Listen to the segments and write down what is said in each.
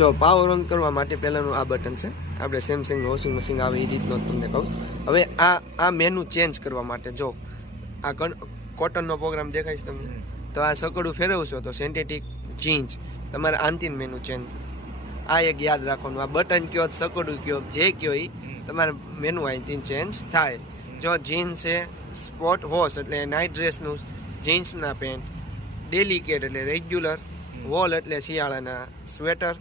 જો power on કરવા માટે પહેલાંનું આ બટન છે. આપણે સેમસંગનું વોશિંગ મશીન આવે એ રીતનો તમને કહું. હવે આ મેનુ ચેન્જ કરવા માટે જો આ કોટનનો પ્રોગ્રામ દેખાય છે તમને, તો આ સકડું ફેરવશો તો સિન્થેટિક જીન્સ તમારે આંતિન મેનુ ચેન્જ. આ એક યાદ રાખવાનું, આ બટન કયો સકડું કયો જે કયો એ તમારે મેનુ અહીંથી ચેન્જ થાય. જો જીન્સ છે સ્પોર્ટ વોશ એટલે નાઇટ ડ્રેસનું, જીન્સના પેન્ટ, ડેલિકેટ એટલે રેગ્યુલર, વોલ એટલે શિયાળાના સ્વેટર,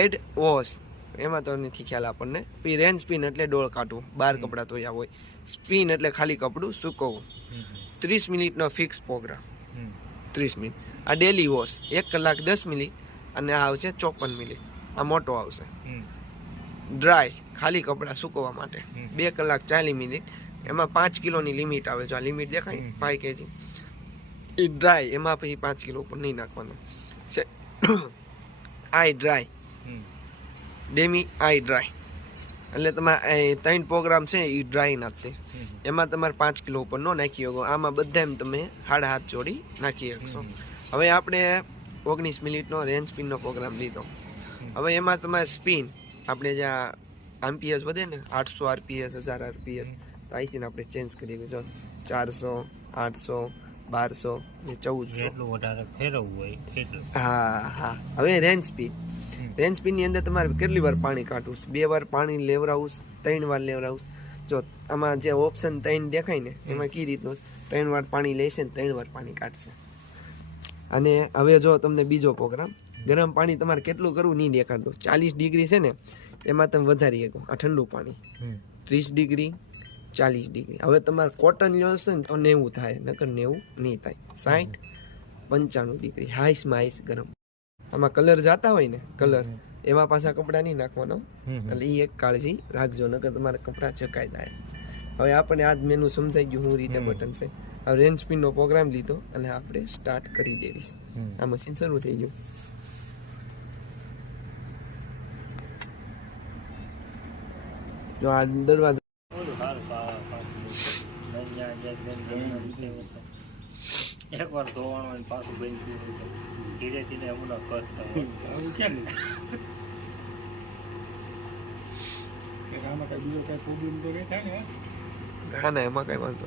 એડ વોશ એમાં તો નથી ખ્યાલ આપણને. પછી રેન્જ સ્પિન એટલે ડોળ કાઢવું, 12 કપડાં ધોયા હોય. સ્પિન એટલે ખાલી કપડું સૂકવવું. 30 મિનિટનો ફિક્સ પ્રોગ્રામ, 30 મિનિટ. આ ડેલી વોશ 1 કલાક 10 મિનિટ અને આ આવશે 54 મિનિટ. આ મોટો આવશે. ડ્રાય ખાલી કપડાં સૂકવવા માટે 2 કલાક 40 મિનિટ. એમાં 5 કિલોની લિમિટ આવે. જો આ લિમિટ દેખાય 5 કેજી. એ ડ્રાય એમાં પછી 5 કિલો ઉપર નહીં નાખવાનું છે. આઈ ડ્રાય, ડેમી આઈ ડ્રાય એટલે તમારે 3 પ્રોગ્રામ છે એ ડ્રાયના જ છે. એમાં તમારે 5 કિલો ઉપર ન નાખી શકો. આમાં બધામાં તમે 7.5 જોડી નાખી શકશો. હવે આપણે 19 મિનિટનો રેન્જ સ્પિનનો પ્રોગ્રામ લીધો. હવે એમાં તમારે સ્પિન આપણે જ્યાં આરપીએસ વધે ને 800 આરપીએસ 1000 આરપીએસ, તો અહીંથી આપણે ચેન્જ કરી દઈશું. 400, 800, 1200 ને 1400. હા. હવે રેન્જ સ્પિનની અંદર તમારે કેટલી વાર પાણી કાઢવું? 2 વાર પાણી લેવડાવું, 3 વાર લેવડાવું. જો આમાં જે ઓપ્શન 3 દેખાય ને એમાં કઈ રીતનું 3 વાર પાણી લેશે ને 3 વાર પાણી કાઢશે. અને હવે જો તમને બીજો પ્રોગ્રામ, ગરમ પાણી તમારે કેટલું કરવું નહીં દેખાડતો. 40 ડિગ્રી છે ને એમાં તમે વધારી શકો. આ ઠંડુ પાણી 30 ડિગ્રી, 40 ડિગ્રી. હવે તમારે કોટન લેશે ને તો 90 થાય, નકર 90 નહીં થાય. 60, 95 ડિગ્રી હાઈસમાં હાઈસ ગરમ. આમાં કલર જાતા હોય ને કલર, એમાં પાછા કપડાં નહીં નાખવાનો. એટલે એ એક કાળજી રાખજો, નકર તમારા કપડાં ચકાઈ જાય. હવે આપણે આ જ મેનુ સમજાઈ ગયું શું રીતે બટન છે. હવે રેન્જ સ્પિનનો પ્રોગ્રામ લીધો અને આપણે સ્ટાર્ટ કરી દેવીશ. આ મશીન શરૂ થઈ ગયું. જો આ દરવાજો એકવાર ધોવાનું પાછું બંધ ધીરે ધીરે હમણાં કરતા આમાં કઈ બીજો કઈ પ્રોબ્લેમ તો નહીં થાય ને? ના એમાં કઈ વાંધો.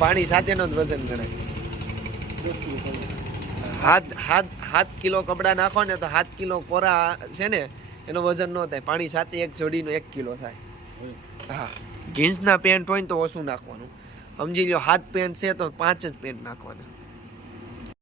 પાણી સાથેનો જ વજન ગણાય. 7 કિલો કપડા નાખો ને તો 7 કિલો કોરા છે ને એનો વજન ન થાય. પાણી સાથે એક જોડીનો 1 કિલો થાય. હા, જીન્સના પેન્ટ હોય ને તો ઓછું નાખવાનું. સમજી લો 7 પેન્ટ છે તો 5 જ પેન્ટ નાખવાના.